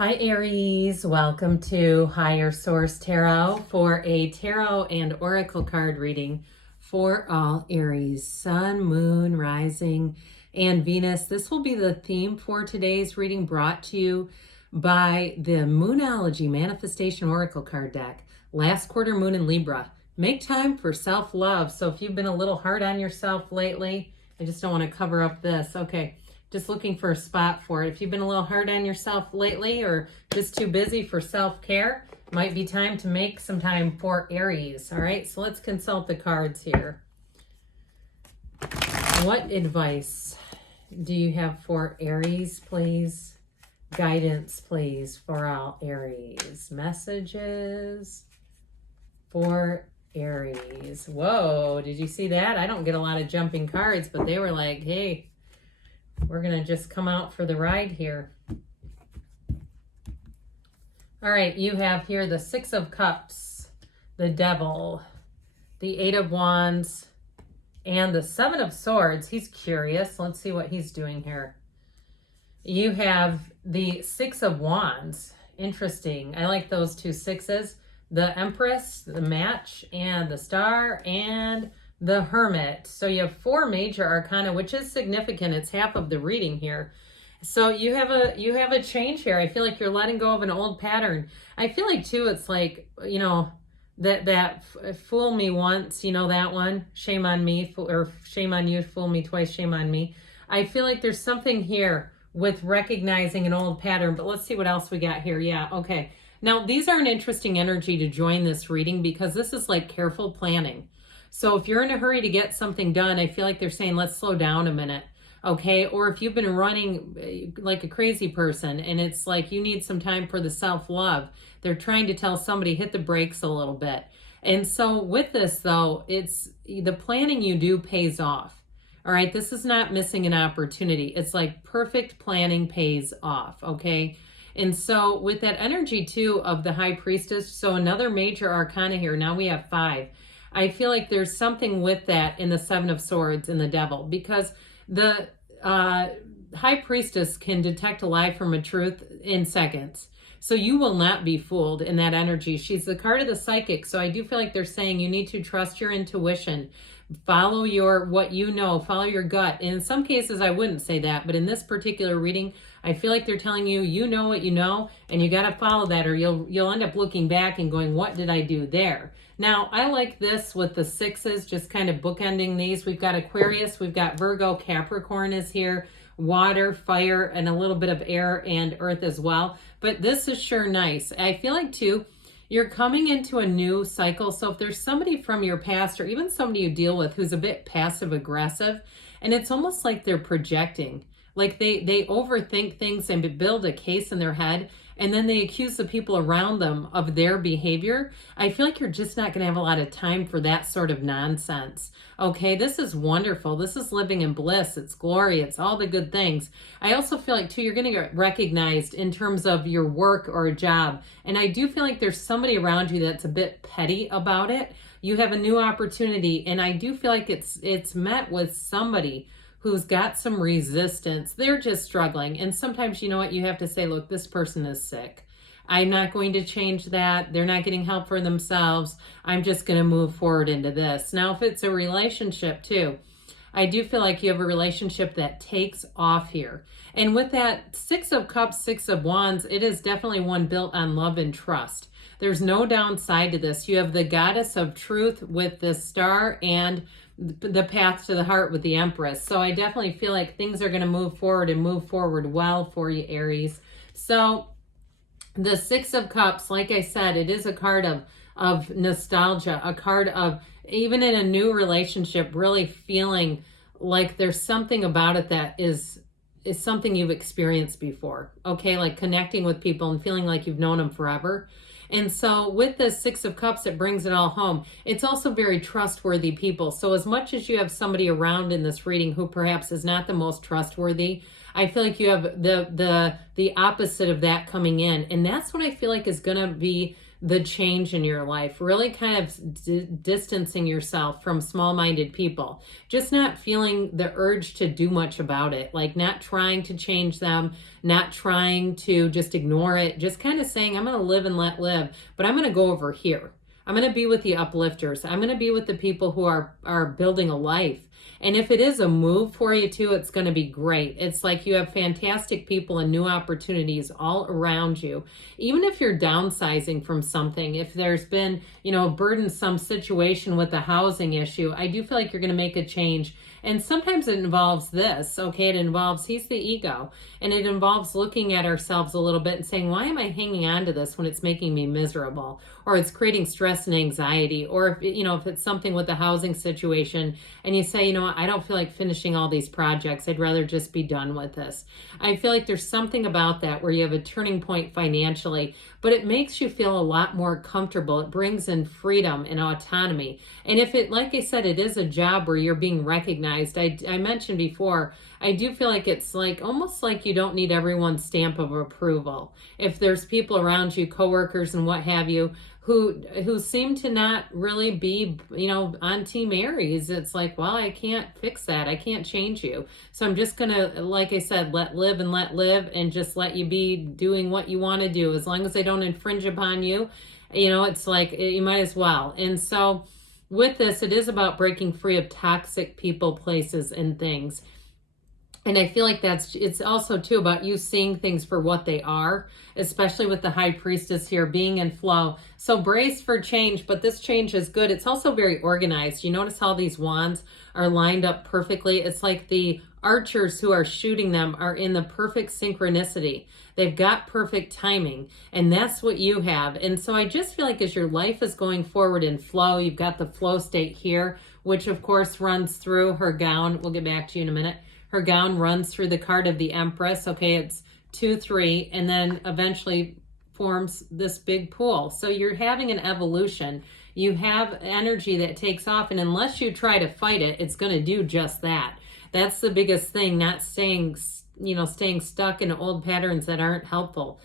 Hi Aries, welcome to Higher Source Tarot for a tarot and oracle card reading for all Aries, Sun, Moon, Rising, and Venus. This will be the theme for today's reading, brought to you by the Moonology Manifestation Oracle card deck. Last quarter moon in Libra. Make time for self-love. So if you've been a little hard on yourself lately, I just don't want to cover up this. Okay. Just looking for a spot for it. If you've been a little hard on yourself lately or just too busy for self-care, might be time to make some time for Aries. All right, so let's consult the cards here. What advice do you have for Aries, please? Guidance, please, for all Aries. Messages for Aries. Whoa, did you see that? I don't get a lot of jumping cards, but they were like, hey, we're going to just come out for the ride here. All right, you have here the Six of Cups, the Devil, the Eight of Wands, and the Seven of Swords. He's curious. Let's see what he's doing here. You have the Six of Wands. Interesting. I like those two sixes. The Empress, the Match, and the Star, and the Hermit. So you have four major arcana, which is significant. It's half of the reading here. So you have a change here. I feel like you're letting go of an old pattern. I feel like too, it's like, you know, that fool me once, you know, that one, shame on me, or shame on you, fool me twice, shame on me. I feel like there's something here with recognizing an old pattern, but let's see what else we got here. Yeah, okay. Now these are an interesting energy to join this reading because this is like careful planning. So if you're in a hurry to get something done, I feel like they're saying, let's slow down a minute, okay? Or if you've been running like a crazy person and it's like you need some time for the self-love, they're trying to tell somebody, hit the brakes a little bit. And so with this though, it's the planning you do pays off, all right? This is not missing an opportunity. It's like perfect planning pays off, okay? And so with that energy too of the High Priestess, so another major arcana here, now we have 5. I feel like there's something with that in the Seven of Swords and the Devil, because the High Priestess can detect a lie from a truth in seconds. So you will not be fooled in that energy. She's the card of the psychic. So I do feel like they're saying you need to trust your intuition, follow what you know, follow your gut. And in some cases, I wouldn't say that, but in this particular reading, I feel like they're telling you, you know what you know, and you got to follow that, or you'll end up looking back and going, what did I do there? Now, I like this with the sixes, just kind of bookending these. We've got Aquarius, we've got Virgo, Capricorn is here, water, fire, and a little bit of air and earth as well. But this is sure nice. I feel like, too, you're coming into a new cycle. So if there's somebody from your past or even somebody you deal with who's a bit passive-aggressive, and it's almost like they're projecting. Like they overthink things and build a case in their head, and then they accuse the people around them of their behavior. I feel like you're just not going to have a lot of time for that sort of nonsense. Okay, this is wonderful. This is living in bliss. It's glory. It's all the good things. I also feel like, too, you're going to get recognized in terms of your work or a job. And I do feel like there's somebody around you that's a bit petty about it. You have a new opportunity, and I do feel like it's met with somebody who's got some resistance. They're just struggling. And sometimes, you know what, you have to say, look, this person is sick. I'm not going to change that. They're not getting help for themselves. I'm just going to move forward into this. Now, if it's a relationship too, I do feel like you have a relationship that takes off here. And with that Six of Cups, Six of Wands, it is definitely one built on love and trust. There's no downside to this. You have the Goddess of Truth with the Star and the path to the heart with the Empress. So I definitely feel like things are going to move forward and move forward well for you, Aries. So the Six of Cups, like I said, it is a card of nostalgia, a card of, even in a new relationship, really feeling like there's something about it that is something you've experienced before. Okay, like connecting with people and feeling like you've known them forever. And so with the Six of Cups, it brings it all home. It's also very trustworthy people. So as much as you have somebody around in this reading who perhaps is not the most trustworthy, I feel like you have the opposite of that coming in. And that's what I feel like is going to be the change in your life, really kind of distancing yourself from small-minded people, just not feeling the urge to do much about it, like not trying to change them, not trying to just ignore it, just kind of saying, I'm going to live and let live, but I'm going to go over here. I'm going to be with the uplifters. I'm going to be with the people who are building a life. And if it is a move for you too, it's going to be great. It's like you have fantastic people and new opportunities all around you. Even if you're downsizing from something, if there's been, a burdensome situation with the housing issue, I do feel like you're going to make a change. And sometimes it involves this, okay? It involves, he's the ego. And it involves looking at ourselves a little bit and saying, why am I hanging on to this when it's making me miserable? Or it's creating stress and anxiety. Or if it's something with the housing situation and you say, I don't feel like finishing all these projects. I'd rather just be done with this. I feel like there's something about that where you have a turning point financially, but it makes you feel a lot more comfortable. It brings in freedom and autonomy. And if it, like I said, it is a job where you're being recognized. I mentioned before, I do feel like it's like almost like you don't need everyone's stamp of approval. If there's people around you, coworkers and what have you, who seem to not really be, on Team Aries. It's like, well, I can't fix that. I can't change you. So I'm just going to, like I said, let live and just let you be doing what you want to do. As long as they don't infringe upon you, it's like you might as well. And so with this, it is about breaking free of toxic people, places, and things. And I feel like it's also too about you seeing things for what they are, especially with the High Priestess here being in flow. So brace for change, but this change is good. It's also very organized. You notice how these wands are lined up perfectly. It's like the archers who are shooting them are in the perfect synchronicity. They've got perfect timing, and that's what you have. And so I just feel like as your life is going forward in flow, you've got the flow state here, which of course runs through her gown. We'll get back to you in a minute. Her gown runs through the card of the Empress. Okay, it's 2, 3, and then eventually forms this big pool. So you're having an evolution. You have energy that takes off, and unless you try to fight it, it's going to do just that. That's the biggest thing, not staying stuck in old patterns that aren't helpful.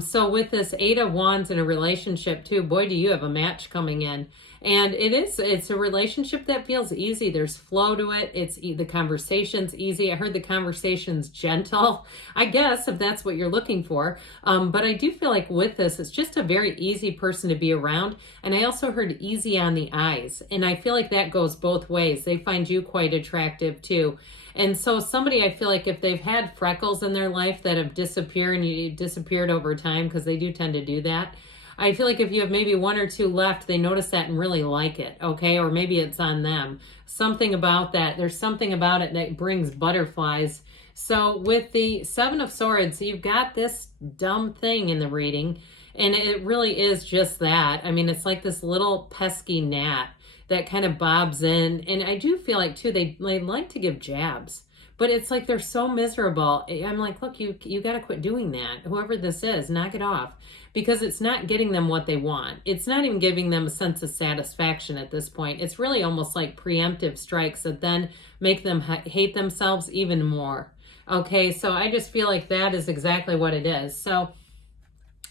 So with this 8 of Wands in a relationship too, boy, do you have a match coming in. And it's a relationship that feels easy. There's flow to it. The conversation's easy. I heard the conversation's gentle, I guess, if that's what you're looking for. But I do feel like with this, it's just a very easy person to be around. And I also heard easy on the eyes. And I feel like that goes both ways. They find you quite attractive too. And so somebody, I feel like if they've had freckles in their life that have disappeared and you disappeared over time, because they do tend to do that, I feel like if you have maybe 1 or 2 left, they notice that and really like it, okay? Or maybe it's on them. Something about that. There's something about it that brings butterflies. So with the 7 of Swords, you've got this dumb thing in the reading, and it really is just that. I mean, it's like this little pesky gnat that kind of bobs in. And I do feel like, too, they like to give jabs. But it's like they're so miserable. I'm like, look, you got to quit doing that. Whoever this is, knock it off. Because it's not getting them what they want. It's not even giving them a sense of satisfaction at this point. It's really almost like preemptive strikes that then make them hate themselves even more. Okay, so I just feel like that is exactly what it is. So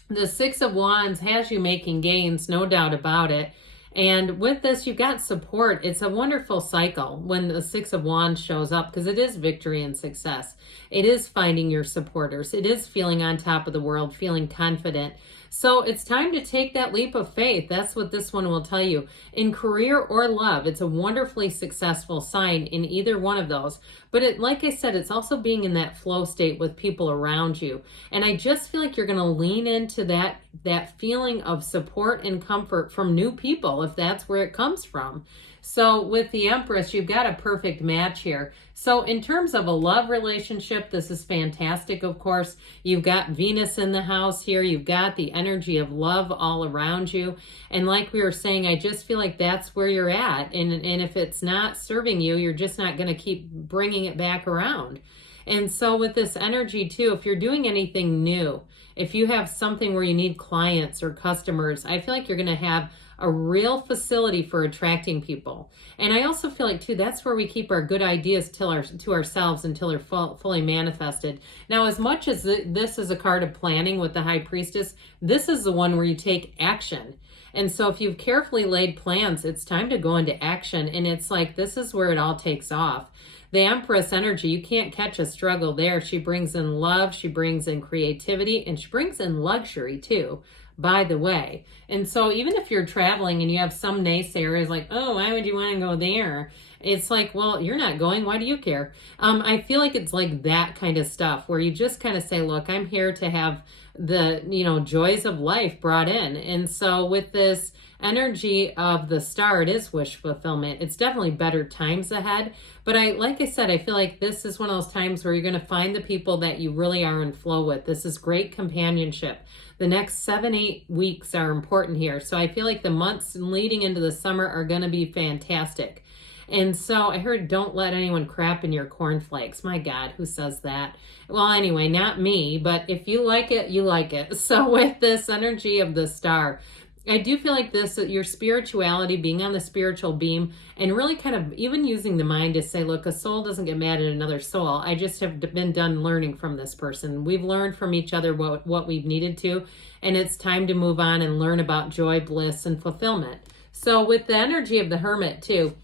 the 6 of Wands has you making gains, no doubt about it. And with this, you've got support. It's a wonderful cycle when the 6 of Wands shows up because it is victory and success. It is finding your supporters. It is feeling on top of the world, feeling confident. So it's time to take that leap of faith. That's what this one will tell you. In career or love, it's a wonderfully successful sign in either one of those. But like I said, it's also being in that flow state with people around you. And I just feel like you're going to lean into that feeling of support and comfort from new people, if that's where it comes from. So with the Empress, you've got a perfect match here. So in terms of a love relationship, this is fantastic, of course. You've got Venus in the house here. You've got the energy of love all around you. And like we were saying, I just feel like that's where you're at. And if it's not serving you, you're just not going to keep bringing it back around. And so with this energy too, if you're doing anything new, if you have something where you need clients or customers, I feel like you're going to have a real facility for attracting people. And I also feel like, too, that's where we keep our good ideas to ourselves until they're fully manifested. Now, as much as this is a card of planning with the High Priestess, this is the one where you take action. And so if you've carefully laid plans, it's time to go into action. And it's like, this is where it all takes off. The Empress energy, you can't catch a struggle there. She brings in love, she brings in creativity, and she brings in luxury too, by the way. And so even if you're traveling and you have some naysayers like, oh, why would you want to go there? It's like, well, you're not going. Why do you care? I feel like it's like that kind of stuff where you just kind of say, look, I'm here to have the, joys of life brought in. And so with this energy of the star, it is wish fulfillment. It's definitely better times ahead. But like I said, I feel like this is one of those times where you're going to find the people that you really are in flow with. This is great companionship. The next 7-8 weeks are important here. So I feel like the months leading into the summer are going to be fantastic. And so I heard, don't let anyone crap in your cornflakes. My God, who says that? Well, anyway, not me, but if you like it, you like it. So with this energy of the star, I do feel like this, your spirituality, being on the spiritual beam, and really kind of even using the mind to say, look, a soul doesn't get mad at another soul. I just have been done learning from this person. We've learned from each other what we've needed to, and it's time to move on and learn about joy, bliss, and fulfillment. So with the energy of the Hermit too,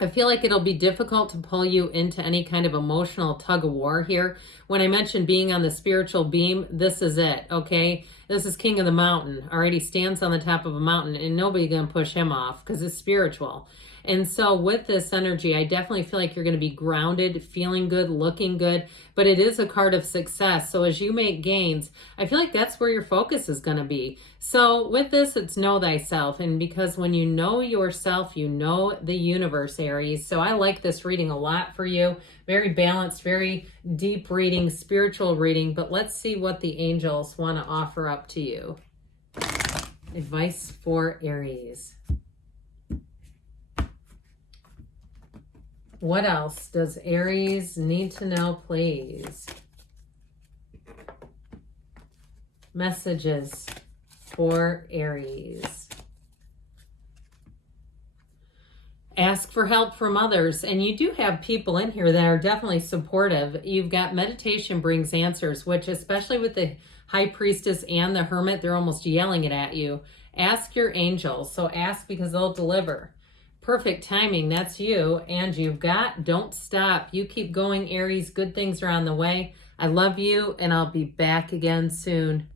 I feel like it'll be difficult to pull you into any kind of emotional tug of war here. When I mentioned being on the spiritual beam, this is it, okay? This is King of the Mountain. Already stands on the top of a mountain and nobody's going to push him off because it's spiritual. And so with this energy, I definitely feel like you're going to be grounded, feeling good, looking good, but it is a card of success. So as you make gains, I feel like that's where your focus is going to be. So with this, it's know thyself. And because when you know yourself, you know the universe, Aries. So I like this reading a lot for you. Very balanced, very deep reading, spiritual reading. But let's see what the angels want to offer up to you. Advice for Aries. What else does Aries need to know, please? Messages for Aries. Ask for help from others. And you do have people in here that are definitely supportive. You've got meditation brings answers, which especially with the High Priestess and the Hermit, they're almost yelling it at you. Ask your angels. So ask because they'll deliver. Perfect timing. That's you. And you've got, don't stop. You keep going, Aries. Good things are on the way. I love you, and I'll be back again soon.